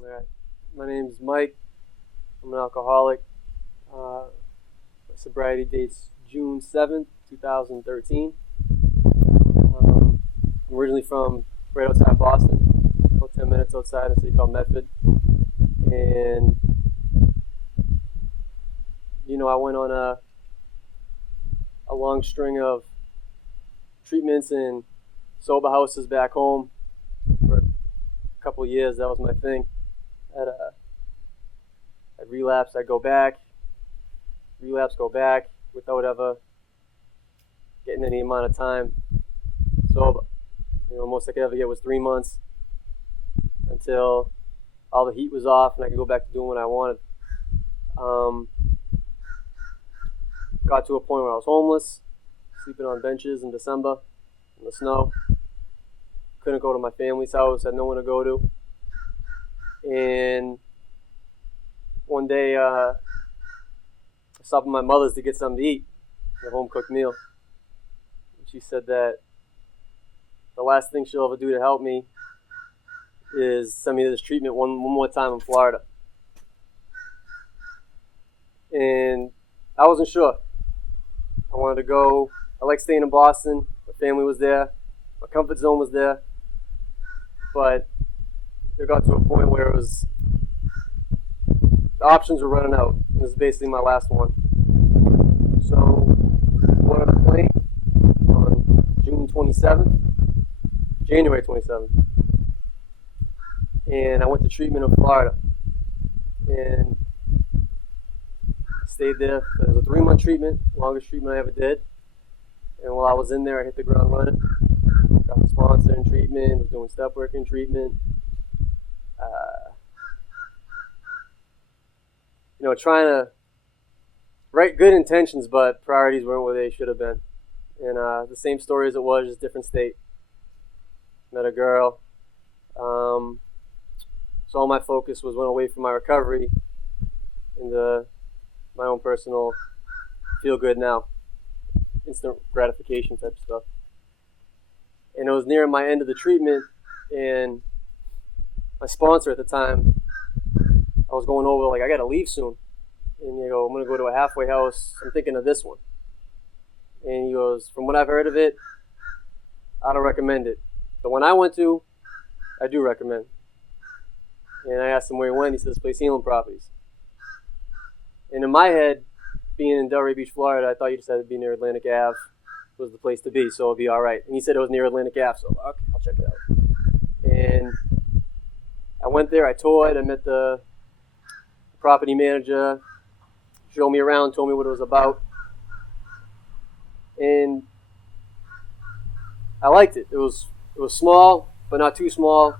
All right. My name's Mike. I'm an alcoholic. My sobriety date's June 7th, 2013. I'm originally from right outside Boston, about 10 minutes outside a city called Medford. And, I went on a long string of treatments in sober houses back home for a couple of years. That was my thing. I'd relapse, I'd go back, relapse, go back, without ever getting any amount of time sober. Most I could ever get was 3 months until all the heat was off and I could go back to doing what I wanted. Got to a point where I was homeless, sleeping on benches in December in the snow. Couldn't go to my family's house, had no one to go to. And one day, I stopped at my mother's to get something to eat, a home-cooked meal. And she said that the last thing she'll ever do to help me is send me to this treatment one more time in Florida. And I wasn't sure. I wanted to go. I like staying in Boston. My family was there. My comfort zone was there. But it got to a point where the options were running out. This is basically my last one. So I boarded a plane on January 27th. And I went to treatment in Florida. And I stayed there. It was a 3-month treatment, longest treatment I ever did. And while I was in there, I hit the ground running. Got my sponsor in treatment, was doing step work in treatment. Trying to write good intentions, but priorities weren't where they should have been. And the same story as it was, just different state. Met a girl. So all my focus went away from my recovery into my own personal feel good now, instant gratification type stuff. And it was near my end of the treatment, and my sponsor at the time, I was going over, I gotta leave soon. And I'm gonna go to a halfway house. I'm thinking of this one. And he goes, from what I've heard of it, I don't recommend it. The one I went to, I do recommend. And I asked him where he went. He said, this place, Healing Properties. And in my head, being in Delray Beach, Florida, I thought you just had to be near Atlantic Ave was the place to be, so it'll be all right. And he said it was near Atlantic Ave, so okay, I'll check it out. And I went there, I toured, I met the property manager, showed me around, told me what it was about. And I liked it. It was small, but not too small.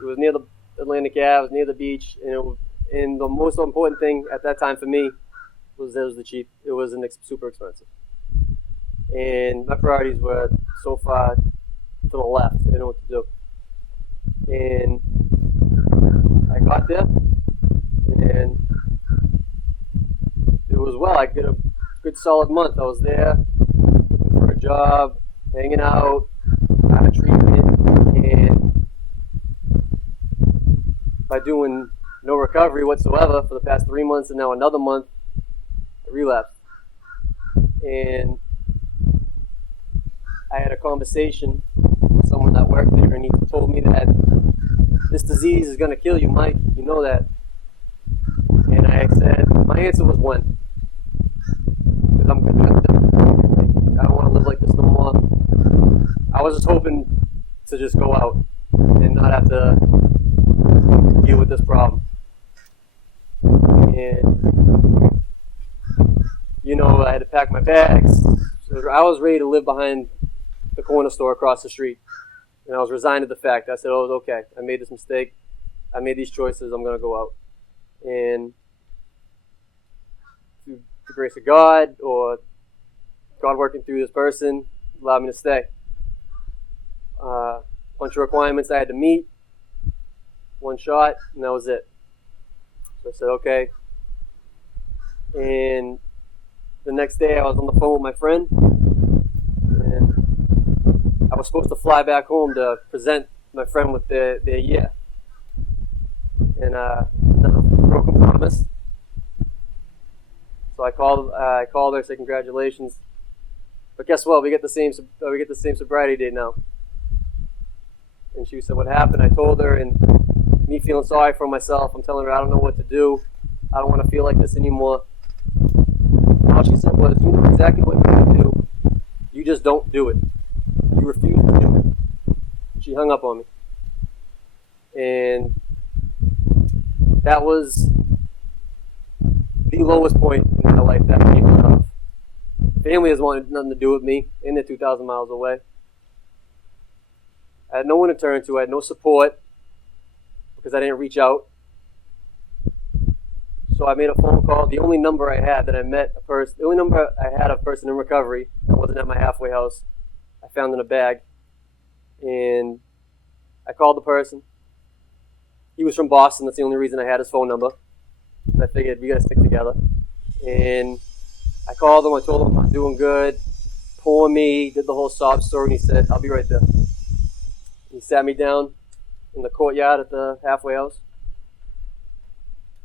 It was near the Atlantic Ave, it was near the beach, and the most important thing at that time for me was that it wasn't super expensive. And my priorities were so far to the left, I didn't know what to do. And I got there, and it was I did a good solid month. I was there for a job, hanging out, out of treatment, and by doing no recovery whatsoever for the past 3 months and now another month, I relapsed. And I had a conversation with someone that worked there, and he told me that this disease is going to kill you, Mike. You know that. And I said, my answer was when. Because I'm good at it. I don't want to live like this no more. I was just hoping to just go out and not have to deal with this problem. And, I had to pack my bags. So I was ready to live behind the corner store across the street. And I was resigned to the fact. I said, oh, it's okay. I made this mistake. I made these choices. I'm going to go out. And through the grace of God, or God working through this person, allowed me to stay. Bunch of requirements I had to meet. One shot, and that was it. So I said, okay. And the next day I was on the phone with my friend, and I was supposed to fly back home to present my friend with their year. and no, broken promise. So I called her, said congratulations. But guess what? We get the same sobriety date now. And she said, what happened? I told her, and me feeling sorry for myself, I'm telling her I don't know what to do. I don't want to feel like this anymore. All she said was, you know exactly what you have to do. You just don't do it. You refuse to do it. She hung up on me. And that was the lowest point in my life that came out of. Family has wanted nothing to do with me, and they're 2,000 miles away. I had no one to turn to. I had no support because I didn't reach out. So I made a phone call. The only number I had that I met a person, the only number I had of a person in recovery that wasn't at my halfway house, I found in a bag. And I called the person. He was from Boston. That's the only reason I had his phone number. I figured we got to stick together. And I called him. I told him I'm doing good. Poor me. Did the whole sob story. And he said, I'll be right there. He sat me down in the courtyard at the halfway house.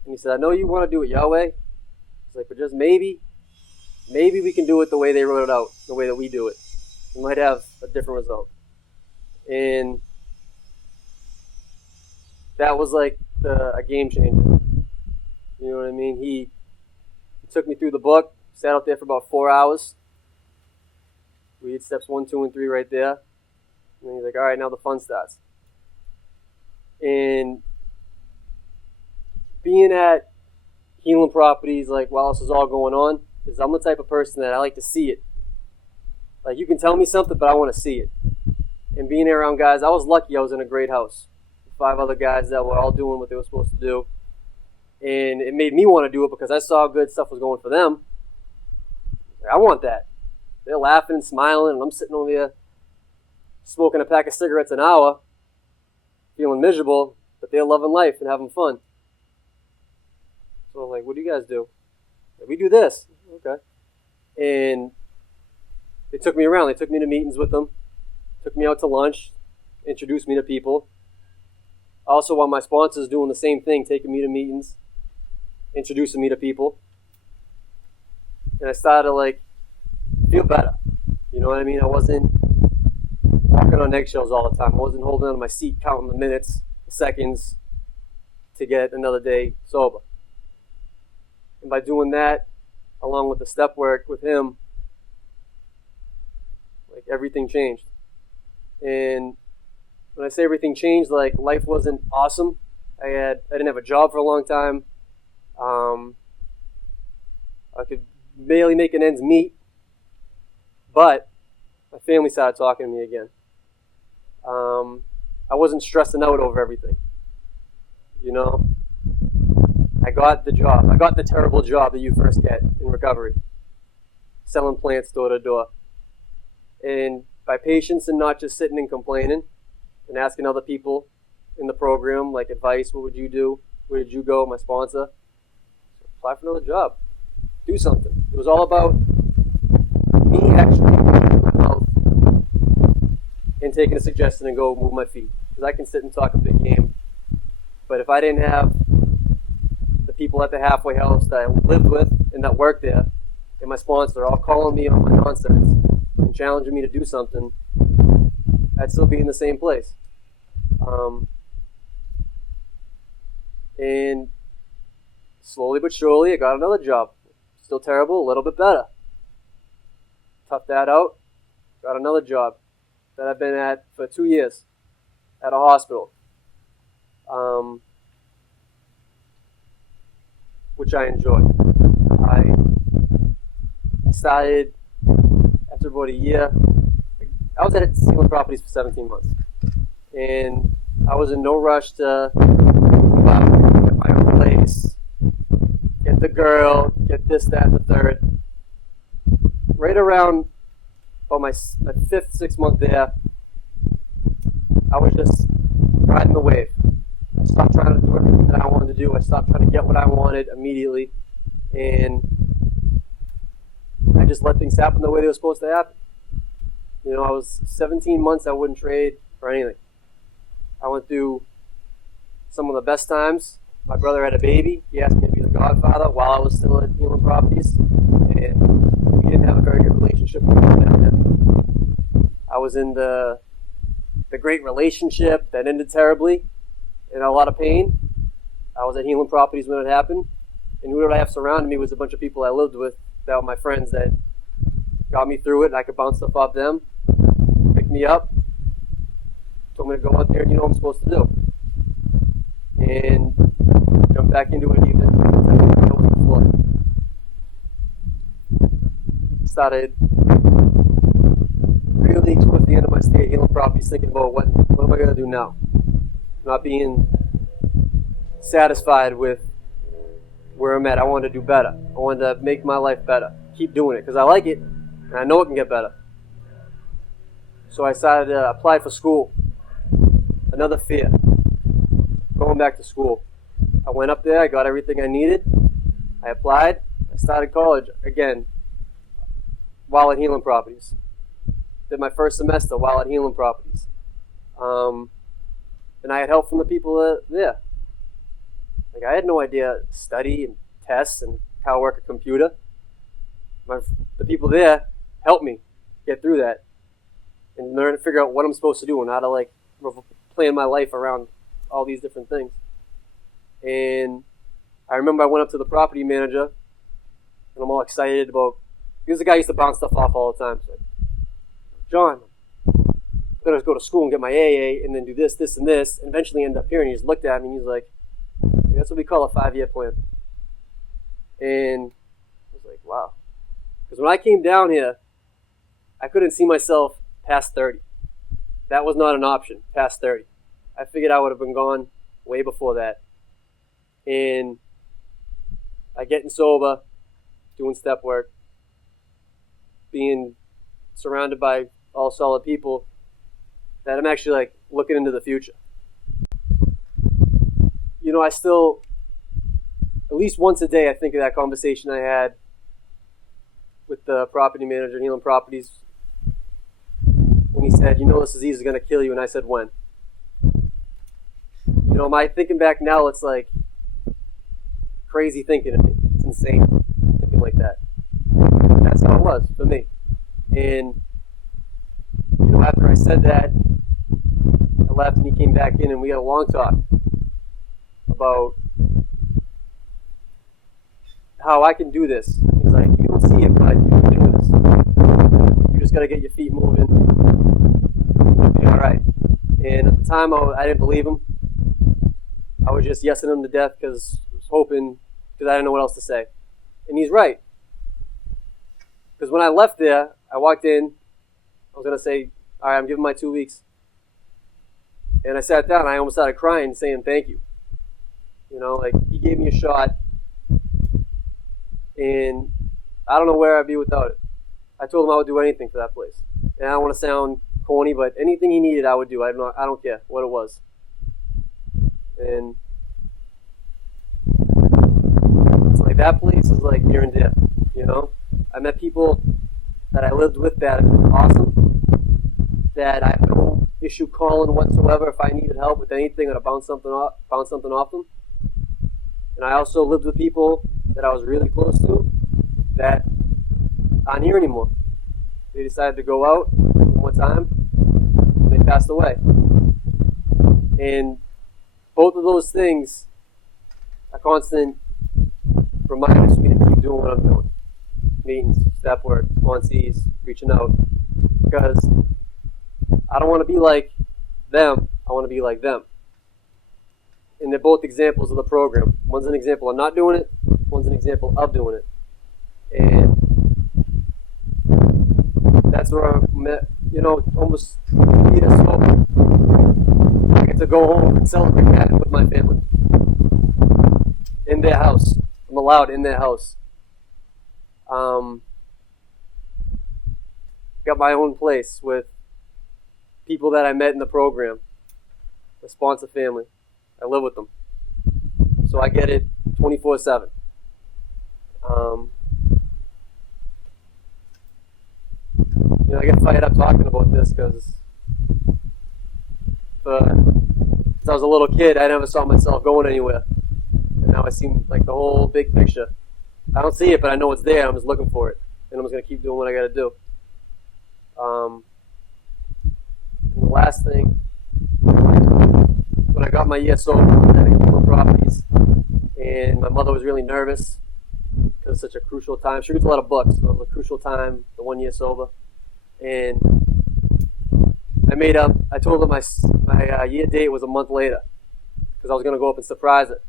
And he said, I know you want to do it your way. He's like, but just maybe we can do it the way they wrote it out, the way that we do it. We might have a different result. And that was like a game changer. You know what I mean? He took me through the book, sat out there for about 4 hours. We did steps 1, 2, and 3 right there. And then he's like, all right, now the fun starts. And being at Healing Properties, like while this is all going on, is I'm the type of person that I like to see it. Like, you can tell me something, but I want to see it. And being around guys, I was lucky I was in a great house. 5 other guys that were all doing what they were supposed to do. And it made me want to do it because I saw good stuff was going for them. I want that. They're laughing and smiling, and I'm sitting over here smoking a pack of cigarettes an hour, feeling miserable, but they're loving life and having fun. So I'm like, what do you guys do? Like, we do this. Okay. And they took me around. They took me to meetings with them, took me out to lunch, introduced me to people. Also, while my sponsor's doing the same thing, taking me to meetings, introducing me to people. And I started to, like, feel better. You know what I mean? I wasn't walking on eggshells all the time. I wasn't holding on to my seat, counting the minutes, the seconds to get another day sober. And by doing that, along with the step work with him, like, everything changed. And when I say everything changed, like, life wasn't awesome. I didn't have a job for a long time. I could barely make an ends meet. But my family started talking to me again. I wasn't stressing out over everything. You know? I got the job. I got the terrible job that you first get in recovery. Selling plants door to door. And by patience and not just sitting and complaining and asking other people in the program, like, advice, what would you do? Where did you go? My sponsor. Apply for another job. Do something. It was all about me actually pushing my mouth and taking a suggestion and go move my feet. Because I can sit and talk a big game. But if I didn't have the people at the halfway house that I lived with and that worked there, and my sponsor all calling me on my nonsense and challenging me to do something, I'd still be in the same place. And slowly but surely, I got another job. Still terrible, a little bit better. Toughed that out, got another job that I've been at for 2 years at a hospital, which I enjoy. I started after about a year. I was at Healing Properties for 17 months, and I was in no rush to move out, get my own place, get the girl, get this, that, and the third. Right around about my 5th, 6th month there, I was just riding the wave. I stopped trying to do everything that I wanted to do. I stopped trying to get what I wanted immediately, and I just let things happen the way they were supposed to happen. You know, I was 17 months I wouldn't trade for anything. I went through some of the best times My brother had a baby. He asked me to be the godfather while I was still at Healing Properties, and we didn't have a very good relationship with him. I was in the great relationship that ended terribly and a lot of pain. I was at Healing Properties when it happened, and who did I have surrounding me was a bunch of people I lived with that were my friends that got me through it, and I could bounce stuff off them, pick me up, told me to go out there and do what I'm supposed to do. And jump back into it even before. Started really towards the end of my stay at Healing Properties thinking about what am I going to do now? Not being satisfied with where I'm at. I wanted to do better. I wanted to make my life better. Keep doing it because I like it and I know it can get better. So I decided to apply for school. Another fear. Going back to school. I went up there, I got everything I needed. I applied. I started college again while at Healing Properties. Did my first semester while at Healing Properties. And I had help from the people there. Like, I had no idea study and tests and how to work a computer. The people there helped me get through that and learn to figure out what I'm supposed to do and how to plan my life around all these different things. And I remember I went up to the property manager and I'm all excited about, he was the guy who used to bounce stuff off all the time. So, John, I'm going to go to school and get my AA and then do this, this, and this, and eventually end up here. And he just looked at me and he's like, that's what we call a 5-year plan. And I was like, wow. Because when I came down here, I couldn't see myself past 30. That was not an option, past 30. I figured I would have been gone way before that. And by getting sober, doing step work, being surrounded by all solid people, that I'm actually looking into the future. You know, I still, at least once a day, I think of that conversation I had with the property manager at Healing Properties when he said, this disease is going to kill you, and I said, when? My thinking back now, it's like crazy thinking of me. It's insane thinking like that. That's how it was for me. And, after I said that, I left and he came back in and we had a long talk about how I can do this. He's like, you don't see it, but you can do this. You just got to get your feet moving. It'll be all right. And at the time, I didn't believe him. I was just yesing him to death because I was hoping, because I didn't know what else to say. And he's right. Because when I left there, I walked in, I was going to say, all right, I'm giving my 2 weeks. And I sat down, I almost started crying, saying thank you. He gave me a shot, and I don't know where I'd be without it. I told him I would do anything for that place. And I don't want to sound corny, but anything he needed, I would do. I don't care what it was. And it's like that place is like near and dear, I met people that I lived with that were awesome, that I have no issue calling whatsoever if I needed help with anything or to bounce something off them. And I also lived with people that I was really close to that aren't here anymore. They decided to go out one time and they passed away. And both of those things are constant reminders for me to keep doing what I'm doing. Meetings, step work, sponsees, reaching out. Because I don't want to be like them, I want to be like them. And they're both examples of the program. One's an example of not doing it, one's an example of doing it. And that's where I'm at, almost years old. I get to go home and celebrate that with my family. In their house. I'm allowed in their house. Got my own place with people that I met in the program. The sponsor family. I live with them. So I get it 24/7. I get fired up talking about this because since I was a little kid, I never saw myself going anywhere. Now I see like the whole big picture. I don't see it, but I know it's there. I'm just looking for it, and I'm just gonna keep doing what I gotta do. And the last thing, when I got my ESO, I had a couple of properties, and my mother was really nervous because it's such a crucial time. She reads a lot of books, so it was a crucial time, the 1 year sober, and I told her my year date was a month later because I was gonna go up and surprise her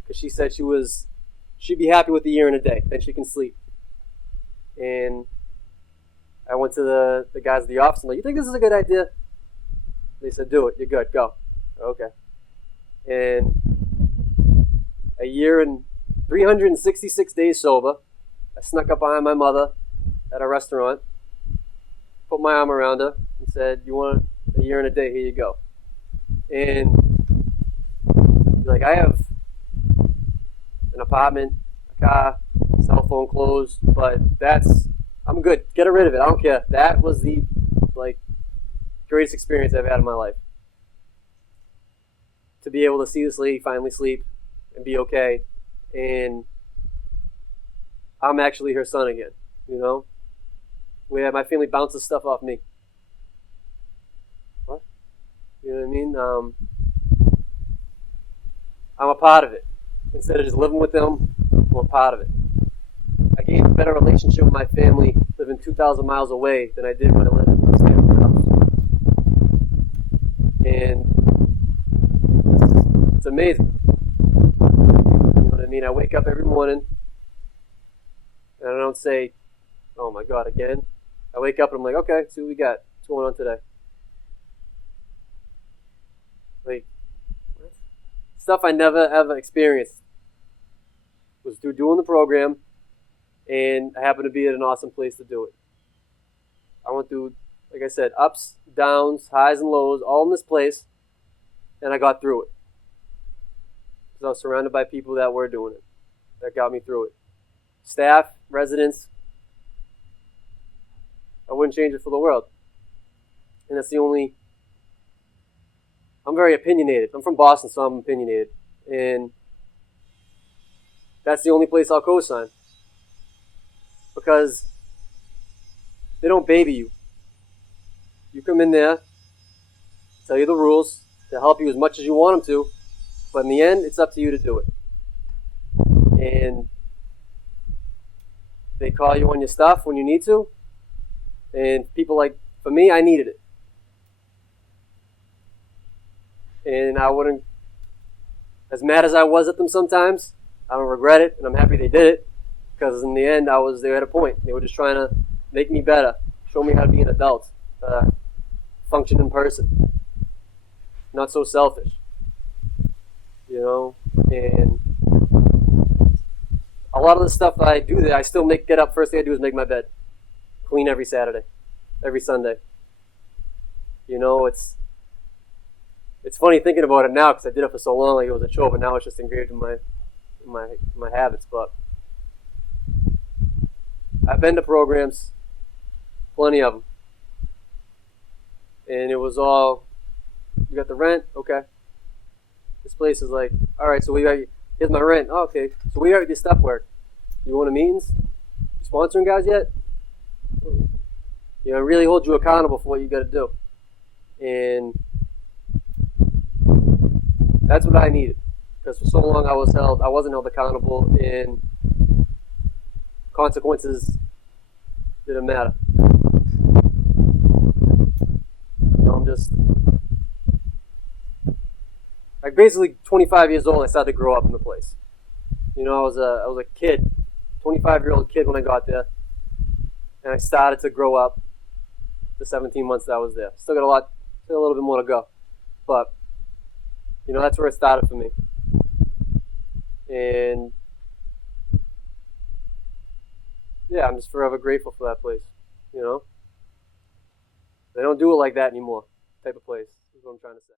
because she said she'd be happy with a year and a day, then she can sleep. And I went to the guys at the office and I'm like, you think this is a good idea? They said, do it. You're good. Go. Okay. And a year and 366 days sober, I snuck up behind my mother at a restaurant, put my arm around her, and said, you want a year and a day? Here you go. And like, I have an apartment, a car, cell phone, clothes, but I'm good. Get rid of it. I don't care. That was the greatest experience I've had in my life. To be able to see this lady finally sleep and be okay, and I'm actually her son again, where my family bounces stuff off me. What? You know what I mean? I'm a part of it. Instead of just living with them, I'm a part of it. I gained a better relationship with my family living 2,000 miles away than I did when I lived in the family house. And it's amazing. You know what I mean? I wake up every morning and I don't say, oh my God, again. I wake up and I'm like, okay, see what we got. What's going on today? Like, stuff I never ever experienced was through doing the program, and I happened to be at an awesome place to do it. I went through, like I said, ups, downs, highs and lows, all in this place, and I got through it. Because I was surrounded by people that were doing it, that got me through it. Staff, residents, I wouldn't change it for the world. And that's I'm very opinionated. I'm from Boston, so I'm opinionated. And that's the only place I'll co-sign. Because they don't baby you. You come in there, tell you the rules, they'll help you as much as you want them to, but in the end, it's up to you to do it. And they call you on your stuff when you need to. And for me, I needed it. And I wouldn't, as mad as I was at them sometimes, I don't regret it, and I'm happy they did it, because in the end, they were at a point. They were just trying to make me better, show me how to be an adult, functioning person, not so selfish, and a lot of the stuff that I do there, I still get up, first thing I do is make my bed, clean every Saturday, every Sunday. It's funny thinking about it now because I did it for so long, like it was a chore, but now it's just engraved in my habits. But I've been to programs, plenty of them, and it was all, you got the rent, okay. This place is like, all right, so here's my rent. Oh, okay, so we already did step work. You going to meetings? You sponsoring guys yet? Really hold you accountable for what you got to do, and that's what I needed, because for so long I wasn't held accountable, and consequences didn't matter. I'm just basically 25 years old. I started to grow up in the place. I was a kid, 25-year-old kid when I got there, and I started to grow up the 17 months that I was there. Still a little bit more to go, but that's where it started for me. And yeah, I'm just forever grateful for that place. They don't do it like that anymore, type of place, is what I'm trying to say.